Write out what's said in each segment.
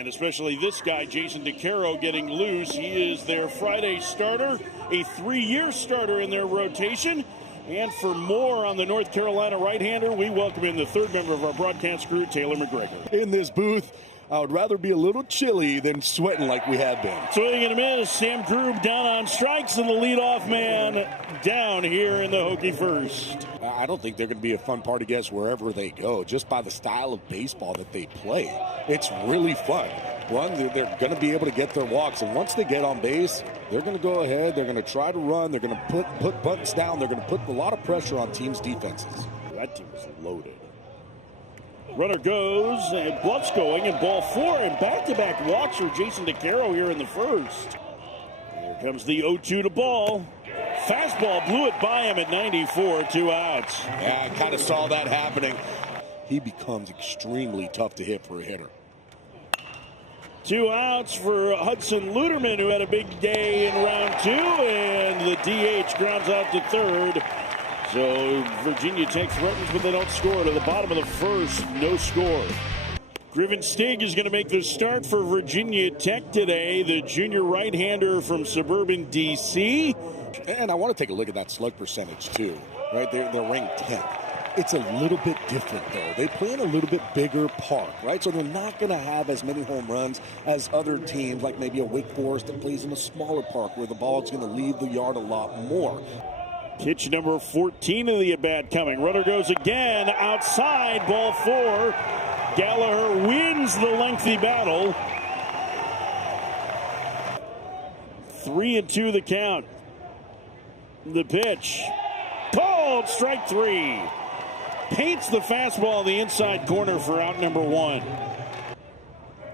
And especially this guy, Jason DeCaro, getting loose. He is their Friday starter, a 3-year starter in their rotation. And for more on the North Carolina right-hander, we welcome in the third member of our broadcast crew, Taylor McGregor. In this booth, I would rather be a little chilly than sweating like we have been. Swing and a miss. Sam Grube down on strikes, and the leadoff man down here in the Hokie first. I don't think they're going to be a fun party guest wherever they go, just by the style of baseball that they play. It's really fun. One, they're going to be able to get their walks, and once they get on base, they're going to go ahead, they're going to try to run, they're going to put buttons down, they're going to put a lot of pressure on teams' defenses. That team is loaded. Runner goes, and bluff's going, and ball 4, and back-to-back walks for Jason DeCaro here in the first. Here comes the 0-2 to ball. Fastball blew it by him at 94, 2 outs. Yeah, I kind of saw that happening. He becomes extremely tough to hit for a hitter. 2 outs for Hudson Luterman, who had a big day in round 2, and the DH grounds out to third. So Virginia Tech threatens, but they don't score. To the bottom of the first, no score. Griffin Stig is going to make the start for Virginia Tech today, the junior right-hander from suburban D.C. And I want to take a look at that slug percentage, too. Right, they're ranked 10th. It's a little bit different, though. They play in a little bit bigger park, right? So they're not going to have as many home runs as other teams, like maybe a Wake Forest that plays in a smaller park where the ball is going to leave the yard a lot more. Pitch number 14 of the at-bat coming. Runner goes again outside, ball 4. Gallagher wins the lengthy battle. 3-2 the count. The pitch. Pulled, strike 3. Paints the fastball in the inside corner for out number 1.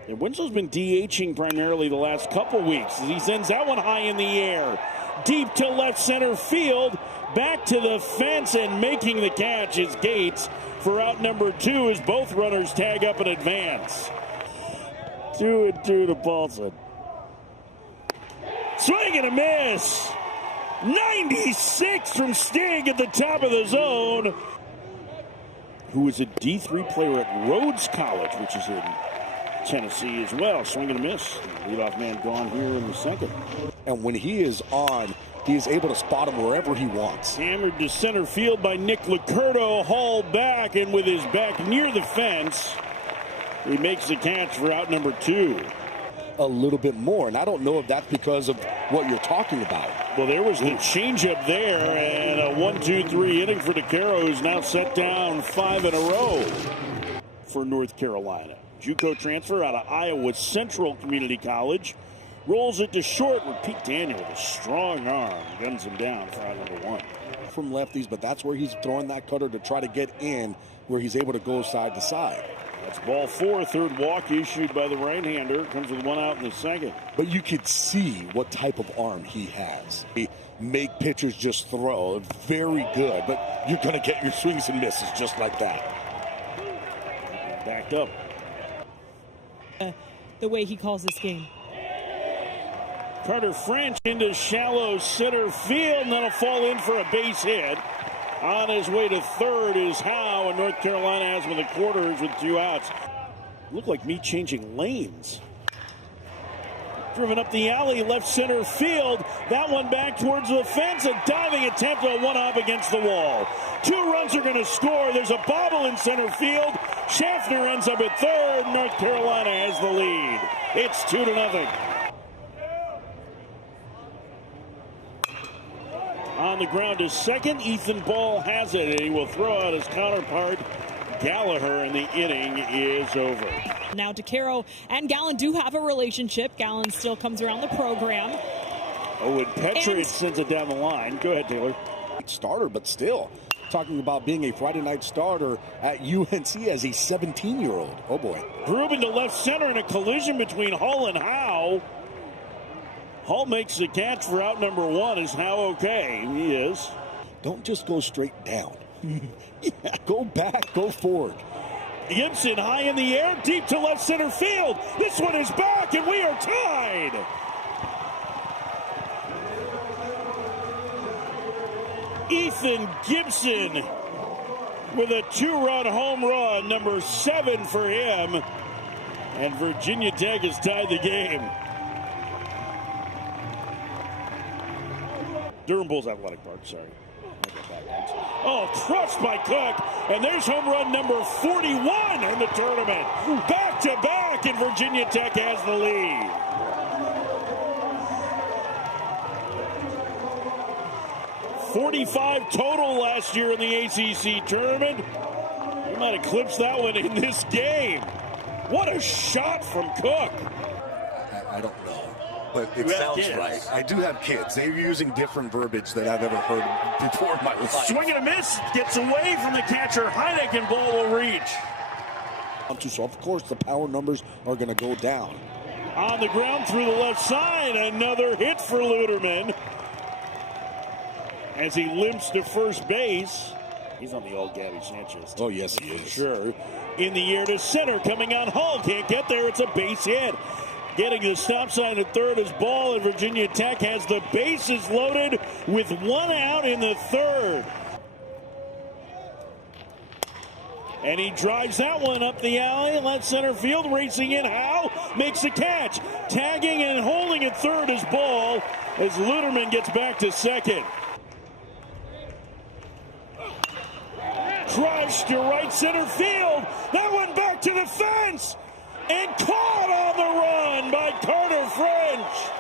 And Winslow's been DHing primarily the last couple weeks as he sends that one high in the air. Deep to left center field. Back to the fence and making the catch is Gates for out number 2 as both runners tag up and advance. 2-2 to Paulson. Swing and a miss. 96 from Stig at the top of the zone, who is a D3 player at Rhodes College, which is in Tennessee as well. Swing and a miss. Leadoff man gone here in the second. And when he is on, he is able to spot him wherever he wants. Hammered to center field by Nick Licurdo, hauled back, and with his back near the fence, he makes the catch for out number 2. A little bit more, and I don't know if that's because of what you're talking about. Well, there was the changeup there, and a 1-2-3 inning for DeCaro, who's now set down 5 in a row for North Carolina. JUCO transfer out of Iowa Central Community College. Rolls it to short with Pete Daniel with a strong arm. Guns him down for out number 1. From lefties, but that's where he's throwing that cutter to try to get in, where he's able to go side to side. That's ball 4. Third walk issued by the right-hander. Comes with 1 out in the second. But you could see what type of arm he has. He make pitchers just throw. Very good, but you're going to get your swings and misses just like that. Backed up. The way he calls this game. Carter French into shallow center field, and that'll fall in for a base hit. On his way to third is Howe, and North Carolina has him in the quarters with 2 outs. Look like me changing lanes. Driven up the alley, left center field. That one back towards the fence. A diving attempt on 1-hop against the wall. 2 runs are going to score. There's a bobble in center field. Schaffner ends up at third. North Carolina has the lead. It's 2-0. On the ground is second. Ethan Ball has it, and he will throw out his counterpart, Gallagher, and the inning is over. Now DeCaro and Gallen do have a relationship. Gallen still comes around the program. Oh, and Petridge sends it down the line. Go ahead, Taylor. Starter, but still talking about being a Friday night starter at UNC as a 17-year-old. Oh, boy. Grubin to left center in a collision between Hull and Howe. Hull makes the catch for out number 1. Is Howe okay? He is. Don't just go straight down. Go back, go forward. Gibson high in the air, deep to left center field. This one is back, and we are tied. Ethan Gibson with a 2-run home run, number 7 for him. And Virginia Tech has tied the game. Durham Bulls Athletic Park, sorry. Oh, crushed by Cook. And there's home run number 41 in the tournament. Back to back, and Virginia Tech has the lead. .45 total last year in the ACC tournament. You might eclipse that one in this game. What a shot from Cook. I don't know, but it sounds right. I do have kids. They're using different verbiage than I've ever heard before in my life. Swing and a miss. Gets away from the catcher. Heineken ball will reach. So, of course, the power numbers are going to go down. On the ground through the left side. Another hit for Luderman. As he limps to first base. He's on the old Gabby Sanchez. Oh, yes, he is. Sure. In the air to center. Coming on Hull. Can't get there. It's a base hit. Getting the stop sign at third is Ball, and Virginia Tech has the bases loaded with one out in the third. And he drives that one up the alley. Left center field. Racing in. Howe makes the catch. Tagging and holding at third is Ball as Luderman gets back to second. Crushed to right center field. That one back to the fence. And caught on the run by Carter French.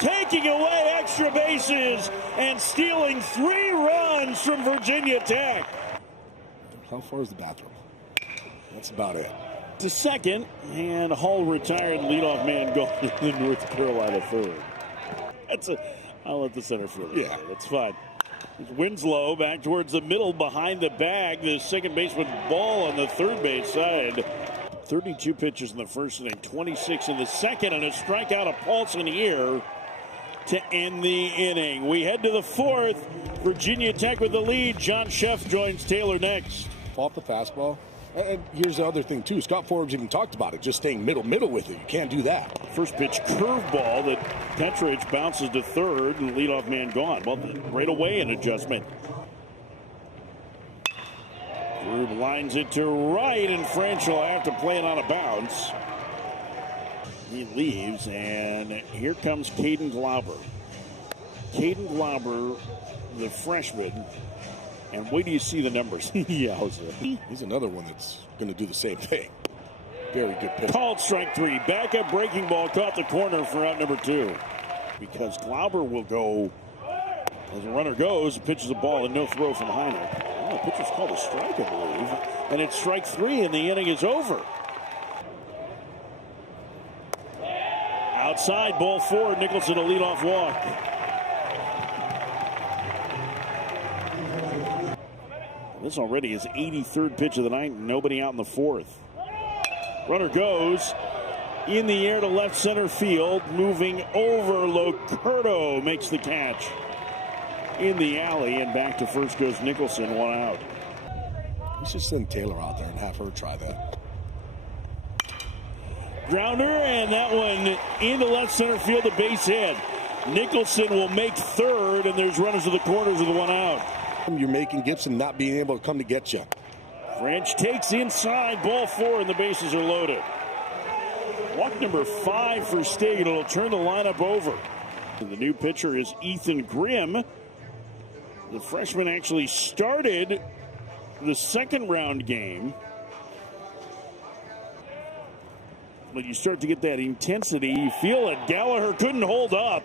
Taking away extra bases and stealing 3 runs from Virginia Tech. How far is the bathroom? That's about it. To second, and Hull retired leadoff man going in North Carolina third. I'll let the center fielder. Yeah, that's fine. Winslow back towards the middle behind the bag. The second baseman Ball on the third base side. 32 pitches in the first inning, 26 in the second, and a strikeout of Paulson here to end the inning. We head to the fourth. Virginia Tech with the lead. John Sheff joins Taylor next. Off the fastball. And here's the other thing, too. Scott Forbes even talked about it, just staying middle with it. You can't do that. First pitch curveball that Petrich bounces to third, and leadoff man gone. Well, right away an adjustment. Grube lines it to right, and French will have to play it on a bounce. He leaves, and here comes Caden Glauber. Caden Glauber, the freshman. And wait till you see the numbers. He's another one that's going to do the same thing. Very good pitch. Called strike 3. Back up breaking ball. Caught the corner for out number 2. Because Glauber will go, as the runner goes, pitches a ball and no throw from Heiner. Oh, the pitcher's called a strike, I believe. And it's strike 3 and the inning is over. Outside, ball 4. Nicholson a leadoff walk. This already is 83rd pitch of the night. Nobody out in the fourth. Runner goes in the air to left center field. Moving over, Locurdo makes the catch in the alley. And back to first goes Nicholson, 1 out. Let's just send Taylor out there and have her try that. Grounder, and that one into left center field, a base hit. Nicholson will make third, and there's runners to the corners of the 1 out. You're making Gibson not being able to come to get you. French takes inside, ball 4, and the bases are loaded. Walk number 5 for Stig, and it'll turn the lineup over. And the new pitcher is Ethan Grimm. The freshman actually started the second round game. But you start to get that intensity. You feel it. Gallagher couldn't hold up.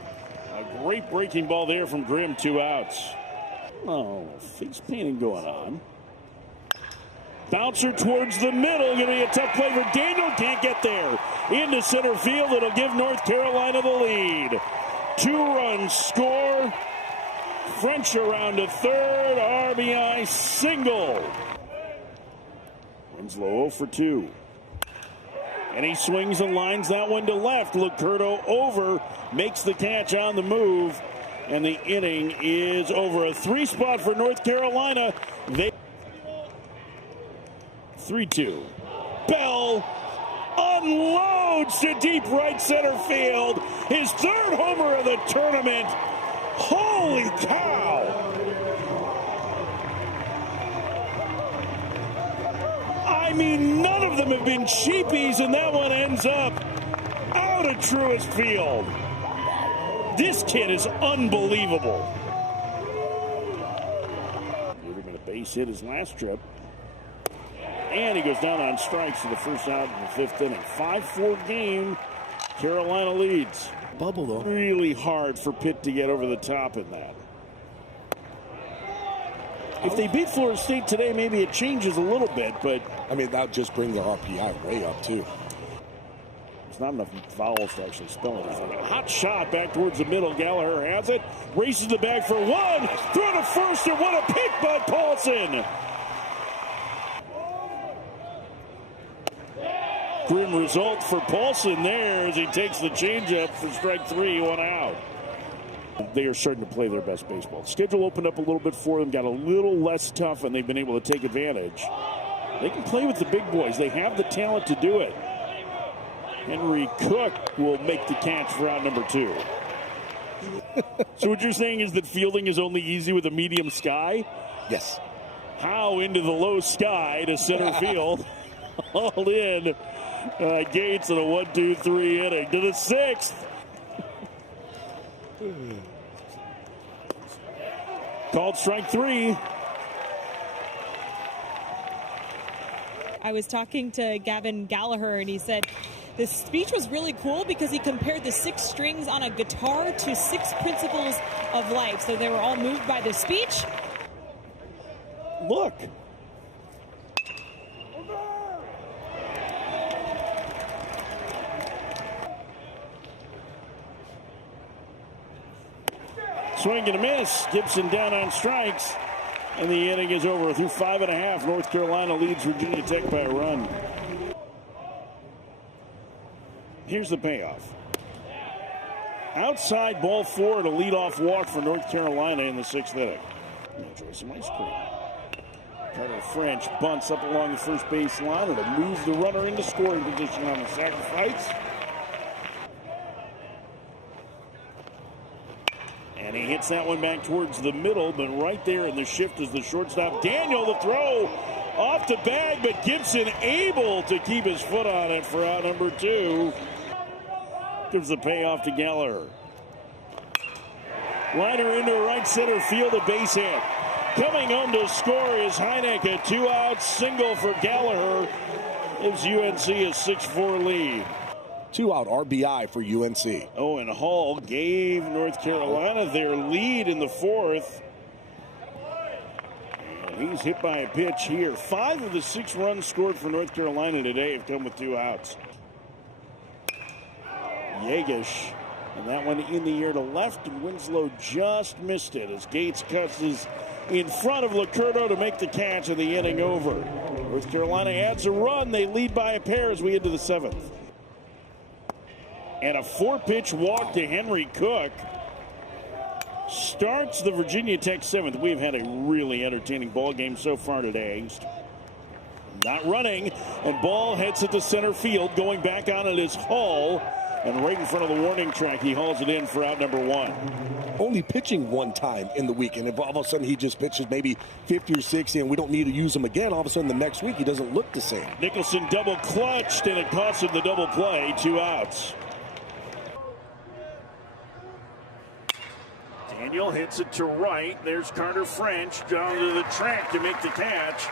A great breaking ball there from Grimm, 2 outs. Oh, face painting going on. Bouncer towards the middle. Going to be a tough play for Daniel. Can't get there. Into center field. It'll give North Carolina the lead. 2 runs score. French around to third. RBI single. Winslow 0 for 2. And he swings and lines that one to left. Locurdo over. Makes the catch on the move. And the inning is over. A 3 spot for North Carolina. 3-2. Bell unloads to deep right center field. His 3rd homer of the tournament. Holy cow! I I mean, none of them have been cheapies, and that one ends up out of Truist Field. This kid is unbelievable. Gave him a base hit his last trip. And he goes down on strikes for the first out in the fifth inning. 5-4 game. Carolina leads. Bubble, though. Really hard for Pitt to get over the top in that. If they beat Florida State today, maybe it changes a little bit, but I mean, that would just bring their RPI way up, too. there's not enough vowels to actually spell anything. A hot shot back towards the middle. Gallagher has it. Races the bag for one. Throw to first, and what a pick by Paulson. Grim result for Paulson there as he takes the changeup for strike three, one out. They are starting to play their best baseball. Schedule opened up a little bit for them, got a little less tough, and they've been able to take advantage. They can play with the big boys. They have the talent to do it. Henry Cook will make the catch for out number two. So what you're saying is that fielding is only easy with a medium sky? Yes. How into the low sky to center field. All in. Gates in a 1-2-3 inning to the sixth. Called strike three. I was talking to Gavin Gallagher, and he said this speech was really cool because he compared the 6 strings on a guitar to 6 principles of life. So they were all moved by the speech. Look. Swing and a miss. Gibson down on strikes. And the inning is over. Through 5.5, North Carolina leads Virginia Tech by a run. Here's the payoff. Outside ball 4 to leadoff walk for North Carolina in the 6th inning. Enjoy some ice cream. Carter French bunts up along the first base line, and it moves the runner into scoring position on the sacrifice. And he hits that one back towards the middle, but right there in the shift is the shortstop. Daniel, the throw off the bag, but Gibson able to keep his foot on it for out number 2. Gives the payoff to Gallagher. Liner into right center field, a base hit. Coming home to score is Heineck, a 2-out single for Gallagher. Gives UNC a 6-4 lead. 2-out RBI for UNC. Owen Hall gave North Carolina their lead in the 4th. And he's hit by a pitch here. 5 of the 6 runs scored for North Carolina today have come with 2 outs. Yegish, and that one in the air to left, and Winslow just missed it as Gates cuts his in front of Licurdo to make the catch of the inning over. North Carolina adds a run. They lead by a pair as we head to the 7th. And a 4-pitch walk to Henry Cook starts the Virginia Tech 7th. We've had a really entertaining ball game so far today. Not running, and ball heads it to center field. Going back on it is Hall, and right in front of the warning track, he hauls it in for out number 1. Only pitching one time in the week, and if all of a sudden he just pitches maybe 50 or 60 and we don't need to use him again, all of a sudden the next week he doesn't look the same. Nicholson double clutched, and it cost him the double play. 2 outs. Daniel hits it to right. There's Carter French down to the track to make the catch.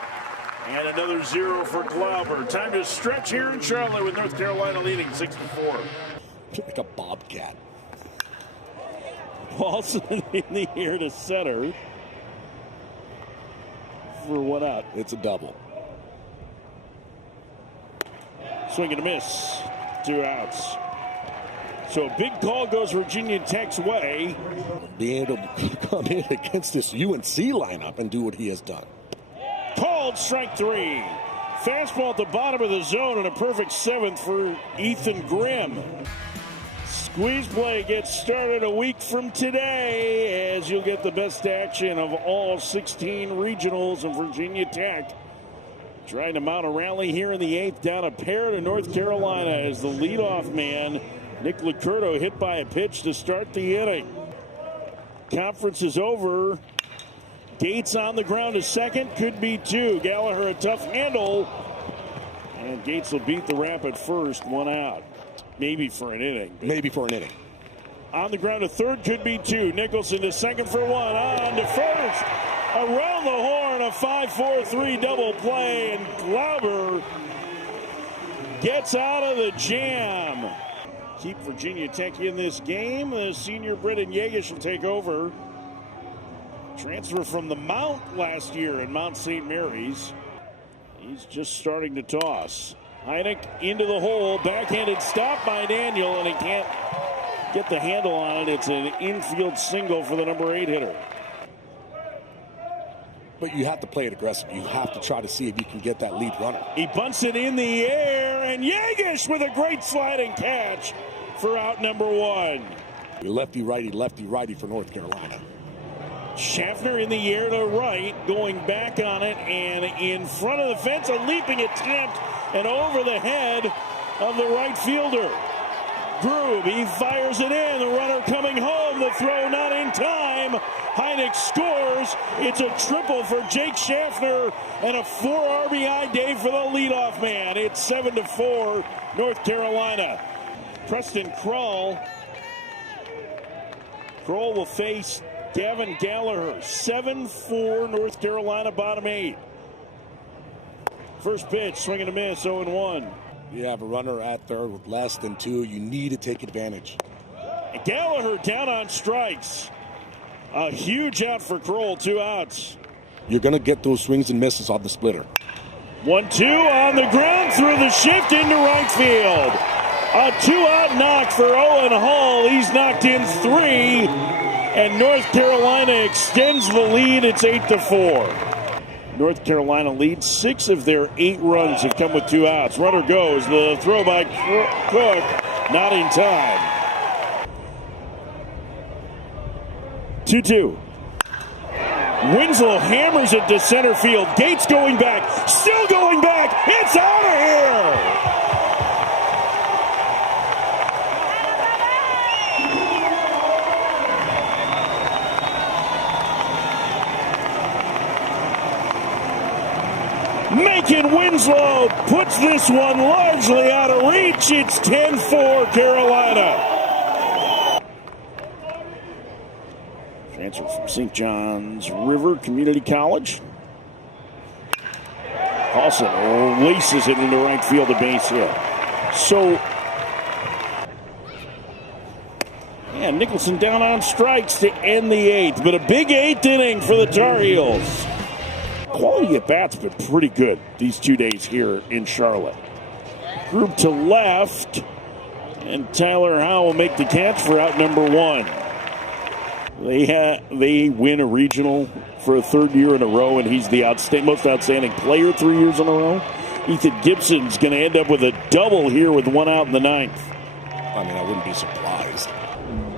And another 0 for Glauber. Time to stretch here in Charlotte with North Carolina leading 6-4. Like a bobcat. Paulson in the air to center for 1 out. It's a double. Swing and a miss. 2 outs. So a big call goes Virginia Tech's way. Being able to come in against this UNC lineup and do what he has done. Called strike 3. Fastball at the bottom of the zone and a perfect 7th for Ethan Grimm. Squeeze play gets started a week from today as you'll get the best action of all 16 regionals of Virginia Tech. Trying to mount a rally here in the 8th, down a pair to North Carolina as the leadoff man, Nick Licurdo, hit by a pitch to start the inning. Conference is over. Gates on the ground to second, could be 2. Gallagher a tough handle, And Gates will beat the Rapid first, 1 out. Maybe for an inning. Maybe for an inning. On the ground to third, could be 2. Nicholson to second for 1. On to first. Around the horn, a 5-4-3 double play. And Glauber gets out of the jam. Keep Virginia Tech in this game. The senior Brendan Yegish will take over. Transfer from the Mount last year in Mount St. Mary's. He's just starting to toss. Heineck into the hole. Backhanded stop by Daniel, and he can't get the handle on it. It's an infield single for the number 8 hitter. But you have to play it aggressive. You have to try to see if you can get that lead runner. He bunts it in the air, and Yegish with a great sliding catch for out number 1. Lefty-righty for North Carolina. Schaffner in the air to right, going back on it, and in front of the fence, a leaping attempt, and over the head of the right fielder. Grube, he fires it in, the runner coming home, the throw not in time. Heineck scores. It's a triple for Jake Schaffner, and a 4 RBI day for the leadoff man. It's 7-4, North Carolina. Preston Krull. Krull will face Gavin Gallagher. 7-4 North Carolina, bottom 8. First pitch, swing and a miss, 0-1. You have a runner at third with less than 2. You need to take advantage. And Gallagher down on strikes. A huge out for Kroll, 2 outs. You're going to get those swings and misses off the splitter. 1-2 on the ground through the shift into right field. A 2-out knock for Owen Hall. He's knocked in 3. And North Carolina extends the lead. It's 8-4. North Carolina leads. 6 of their 8 runs have come with 2 outs. Runner goes. The throw by Cook, not in time. 2-2. Winslow hammers it to center field. Gates going back. Still going back. It's out of here. Macon Winslow puts this one largely out of reach. It's 10-4 Carolina. Transfer from St. John's River Community College. Also laces it into right field, a base hit. So, yeah, Nicholson down on strikes to end the 8th, but a big 8th inning for the Tar Heels. Quality at bats been pretty good these 2 days here in Charlotte. Group to left, and Tyler Howe will make the catch for out number 1. They win a regional for a 3rd year in a row, and he's the most outstanding player 3 years in a row. Ethan Gibson's going to end up with a double here with 1 out in the 9th. I mean, I wouldn't be surprised.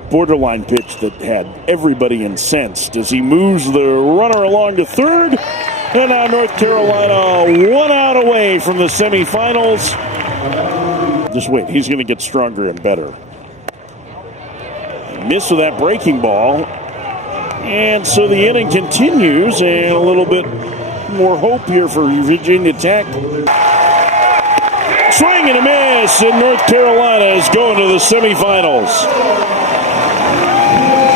Borderline pitch that had everybody incensed as he moves the runner along to 3rd. And now North Carolina 1 out away from the semifinals. Just wait, he's going to get stronger and better. Miss with that breaking ball. And so the inning continues, and a little bit more hope here for Virginia Tech. Swing and a miss, and North Carolina is going to the semifinals.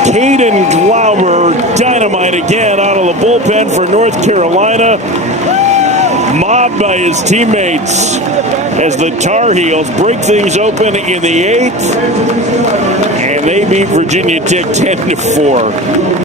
Caden Glauber, dynamite again out of the bullpen for North Carolina. Mobbed by his teammates as the Tar Heels break things open in the 8th. And they beat Virginia Tech 10-4.